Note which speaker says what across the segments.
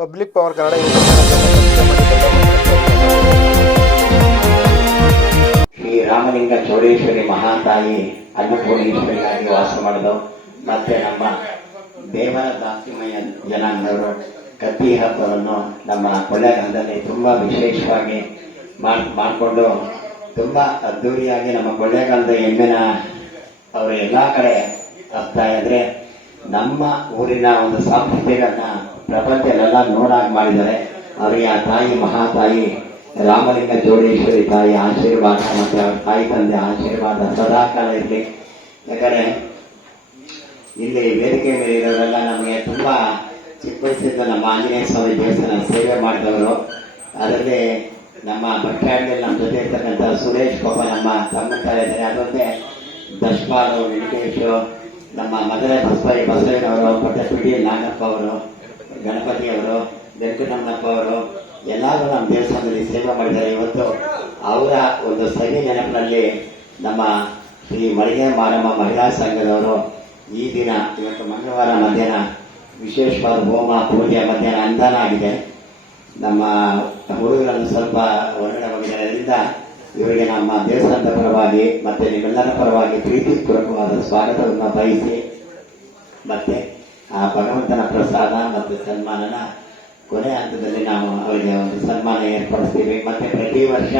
Speaker 1: Public power Kannada
Speaker 2: Shri Ramalinga Chowdeshwari ಮಹಾತಾಯಿ ಅನ್ನಪೂರ್ಣೇಶ್ವರಿಗಾಗಿ ವಾಸ ಮಾಡಿದವು. ಮತ್ತೆ ನಮ್ಮ ದೇವರ ದಾಸಿಮಯ ಜನಾಂಗದವರು ಕತ್ತಿ ಹಬ್ಬವನ್ನು ನಮ್ಮ ಕೊಳ್ಳೇಗಾಲದಲ್ಲಿ ತುಂಬಾ ವಿಶೇಷವಾಗಿ ಮಾಡ್, ಮಾಡಿಕೊಂಡು ತುಂಬಾ ಅದ್ದೂರಿಯಾಗಿ ನಮ್ಮ ಕೊಳ್ಳೇಗಾಲದ ಎಮ್ಮೆನ ಅವರು ಎಲ್ಲಾ ಕಡೆ ಹಚ್ತಾ ಇದ್ರೆ ನಮ್ಮ ಊರಿನ ಒಂದು ಸಂಸ್ಕೃತಿಗಳನ್ನ ಪ್ರಪಂಚದಲ್ಲೆಲ್ಲ ನೋಡಾಗಿ ಮಾಡಿದ್ದಾರೆ. ಅವರಿಗೆ ಆ ತಾಯಿ ಮಹಾತಾಯಿ ರಾಮಲಿಂಗ ಜೋಡೇಶ್ವರಿ ತಾಯಿ ಆಶೀರ್ವಾದ ಮತ್ತೆ ಅವ್ರ ತಾಯಿ ತಂದೆ ಆಶೀರ್ವಾದ ಸದಾಕಾಲ ಇರಲಿ. ಯಾಕಂದ್ರೆ ಇಲ್ಲಿ ವೇದಿಕೆ ಮೇಲೆ ಇರೋರೆಲ್ಲ ನಮಗೆ ತುಂಬಾ ಚಿಕ್ಕ ವಯಸ್ಸಿಂದ ನಮ್ಮ ಆಂಜನೇಯ ಸ್ವಾಮಿ ದೇವಸ್ಥಾನ ಸೇವೆ ಮಾಡಿದವರು. ಅದರಲ್ಲಿ ನಮ್ಮ ಬಟ್ಟಾಡಿಯಲ್ಲಿ ನಮ್ಮ ಜೊತೆ ಇರ್ತಕ್ಕಂಥ ಸುರೇಶ್ ಪಾಪ ನಮ್ಮ ತಮ್ಮ ಇದ್ದಾರೆ ಅದೊಂದೇ ದಶ್ಪಾಲು ವೆಂಕಟೇಶ್ ನಮ್ಮ ಮಧುರೆ ಬಸವಯ್ಯ ಬಸವಯ್ಯನವರು ಪಟ್ಟಪಿಡಿ ನಾಗಪ್ಪ ಅವರು ಗಣಪತಿ ಅವರು ವೆಂಕಟರಮಣಪ್ಪ ಅವರು ಎಲ್ಲರೂ ನಮ್ಮ ದೇವಸ್ಥಾನದಲ್ಲಿ ಸೇವೆ ಮಾಡಿದ್ದಾರೆ. ಇವತ್ತು ಅವರ ಒಂದು ಸವಿ ನೆನಪಿನಲ್ಲಿ ನಮ್ಮ ಶ್ರೀ ಮಳಿಗೆ ಮಾರಮ್ಮ ಮಹಿಳಾ ಸಂಘದವರು ಈ ದಿನ, ಇವತ್ತು ಮಂಗಳವಾರ ಮಧ್ಯಾಹ್ನ, ವಿಶೇಷವಾದ ಹೋಮ, ಪೂಜೆ, ಮಧ್ಯಾಹ್ನ ಅನುದಾನ ಆಗಿದೆ. ನಮ್ಮ ಹುಡುಗರನ್ನು ಸ್ವಲ್ಪ ಹೊರಗಡೆ ಹೋಗಿದ್ದಾರೆ. ಇವರಿಗೆ ನಮ್ಮ ದೇವಸ್ಥಾನದ ಪರವಾಗಿ ಮತ್ತೆ ನಿಮ್ಮೆಲ್ಲರ ಪರವಾಗಿ ಪ್ರೀತಿಪೂರ್ವಕವಾದ ಸ್ವಾಗತವನ್ನು ಬಯಸಿ ಮತ್ತೆ ಆ ಭಗವಂತನ ಪ್ರಸಾದ ಮತ್ತು ಸನ್ಮಾನನ ಕೊನೆ ಹಂತದಲ್ಲಿ ನಾವು ಅವರಿಗೆ ಒಂದು ಸನ್ಮಾನ ಏರ್ಪಡಿಸ್ತೀವಿ. ಮತ್ತೆ ಪ್ರತಿ ವರ್ಷ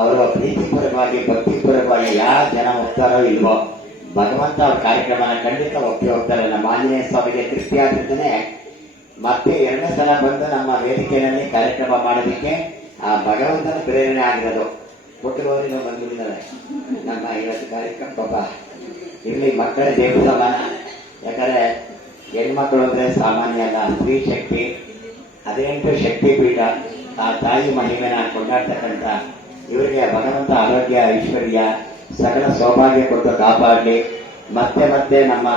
Speaker 2: ಅವರು ಪ್ರೀತಿಪರವಾಗಿ, ಭಕ್ತಿಪರವಾಗಿ ಯಾವ ಜನ ಹೋಗ್ತಾರೋ ಇಲ್ವೋ, ಭಗವಂತ ಅವ್ರ ಕಾರ್ಯಕ್ರಮನ ಖಂಡಿತ ಒಪ್ಪಿ ಹೋಗ್ತಾರೆ. ನಮ್ಮ ಆಂಜನೇಯ ಸ್ವಾಮಿಗೆ ತೃಪ್ತಿ ಆಗಿರ್ತಾನೆ ಮತ್ತೆ ಎರಡನೇ ಸಲ ಬಂದು ನಮ್ಮ ವೇದಿಕೆಯಲ್ಲಿ ಕಾರ್ಯಕ್ರಮ ಮಾಡೋದಕ್ಕೆ ಆ ಭಗವಂತನ ಪ್ರೇರಣೆ ಆಗಿರೋದು. ಪುಟ್ಟಗೌರಿನ ಬಂದಿದ್ದಾರೆ ನಮ್ಮ ಇವತ್ತು ಕಾರ್ಯಕ್ರಮ. ಪಾಪ, ಇಲ್ಲಿ ಮಕ್ಕಳ ದೇವಸ್ಥಾನ. ಯಾಕಂದ್ರೆ ಹೆಣ್ಮಕ್ಳು ಅಂದ್ರೆ ಸಾಮಾನ್ಯ ಅಲ್ಲ, ಸ್ತ್ರೀ ಶಕ್ತಿ. ಹದಿನೆಂಟು ಶಕ್ತಿ ಪೀಠ ಆ ತಾಯಿ ಮಹಿಮೆನ ಕೊಂಡಾಡ್ತಕ್ಕಂಥ ಇವರಿಗೆ ಭಗವಂತ ಆರೋಗ್ಯ, ಐಶ್ವರ್ಯ, ಸಕಲ ಸೌಭಾಗ್ಯ ಕೊಟ್ಟು ಕಾಪಾಡಲಿ. ಮತ್ತೆ ಮತ್ತೆ ನಮ್ಮ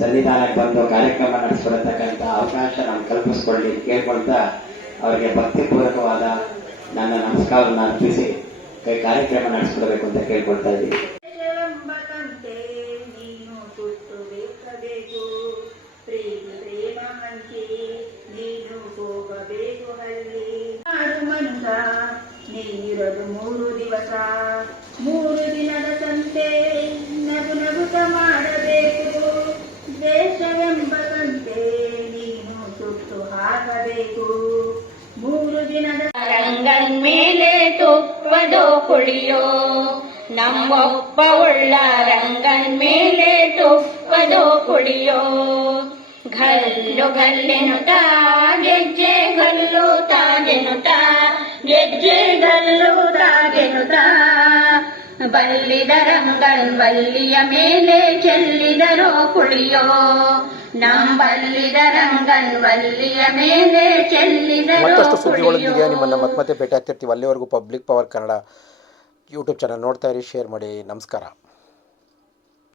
Speaker 2: ಸನ್ನಿಧಾನಕ್ಕೆ ಬಂದು ಕಾರ್ಯಕ್ರಮ ನಡೆಸ್ಕೊಳ್ತಕ್ಕಂಥ ಅವಕಾಶ ನಾನು ಕಲ್ಪಿಸ್ಕೊಳ್ಳಿ ಕೇಳ್ಕೊಳ್ತಾ ಅವರಿಗೆ ಭಕ್ತಿಪೂರ್ವಕವಾದ ನನ್ನ ನಮಸ್ಕಾರವನ್ನು ಅರ್ಪಿಸಿ ಕಾರ್ಯಕ್ರಮ ನಡೆಸ್ಕೊಳ್ಬೇಕು ಅಂತ ಕೇಳ್ಕೊಳ್ತಾ ಇದ್ದೀನಿ.
Speaker 3: ನೀನಿರದು ಮೂರು ದಿವಸ. ಮೂರು ದಿನದ ಸಂತೆ ನಗು ನಗುತ ಮಾಡಬೇಕು. ದೇಶವೆಂಬಕಂತೆ ನೀನು ಸುಟ್ಟು ಹಾಕಬೇಕು. ಮೂರು ದಿನದ
Speaker 4: ರಂಗನ್ ಮೇಲೆ ತುಪ್ಪದು ಕುಳಿಯೋ. ನಮ್ಮೊಪ್ಪ ಉಳ್ಳ ರಂಗನ್ ಮೇಲೆ ತುಪ್ಪದೋ ಕುಳಿಯೋ. ಗಲ್ಲು ಗಲ್ಲೆನುತ ಬಲ್ಲಿದ ರಂಗಳ್ ಬಲ್ಲಿಯ ಮೇಲೆ ಚೆಲ್ಲಿದರೋ ಕುಳಿಯೋ. ನಂಬಲ್ಲಿದ ರಂಗನ್ ಬಲ್ಲಿಯ ಮೇಲೆ ಚೆಲ್ಲಿದರೋ
Speaker 1: ಮತ್ತಷ್ಟು ಸುದ್ದಿಗಳೊಂದಿಗೆ ನಿಮ್ಮನ್ನು ಮತ್ತೆ ಮತ್ತೆ ಭೇಟಿ ಆಗ್ತಿರ್ತೀವಿ. ಅಲ್ಲಿವರೆಗೂ public power Kannada YouTube channel ನೋಡ್ತಾ ಇರಿ ಶೇರ್ ಮಾಡಿ. ನಮಸ್ಕಾರ.